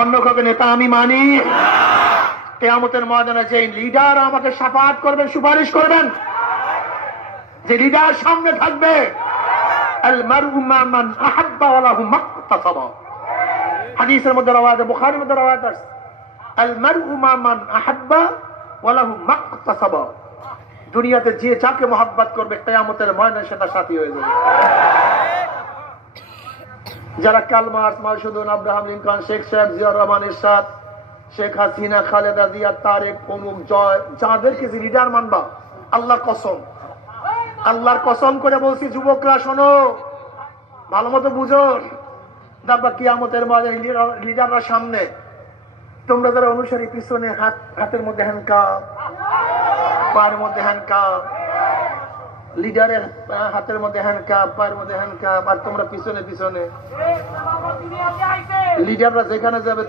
অন্য কাউকে নেতা আমি মানি? কিয়ামতের ময়দানে যে লিডার আমাকে শাফাআত করবেন, সুপারিশ করবেন, যে লিডার সামনে থাকবে, আল মারউ মা মান আহাব্বা ওয়া লাহু মাকতাসাবা। হাদিসের মধ্যে রাওয়াত, বুখারীর মধ্যে রাওয়াত আছে, আল মারউ মা মান আহাব্বা ওয়া লাহু মাকতাসাবা। দুনিয়াতে যে যাকে মহব্বত করবে কিয়ামতের ময়দানে সেটা সাথী হয়ে যাবে। যারা Karl Marx, Mao Zedong, Abraham Lincoln, Sheikh Saheb, Ziaur Rahman এরশাদ, শেখ হাসিনা, খালেদা জিয়া, তারেক, অমুক, জয়, যাদেরকে যে লিডার মানবা, আল্লাহর কসম, আল্লাহর কসম করে বলছি, যুবকরা শোনো, ভালো মতো বুঝো, দেখবা কিয়ামতের ময়দানে লিডাররা সামনে, তোমরা যারা অনুসারী পিছনে, হাতের মধ্যে হ্যান্ডকাপ, পায়ের মধ্যে হ্যান্ডকাপ, লিডারের হাতের মধ্যে হ্যান্ডকাপ, পায়ের মধ্যে হ্যান্ডকাপ, আর তোমরা পিছনে পিছনে। লিডাররা যেখানে যাবে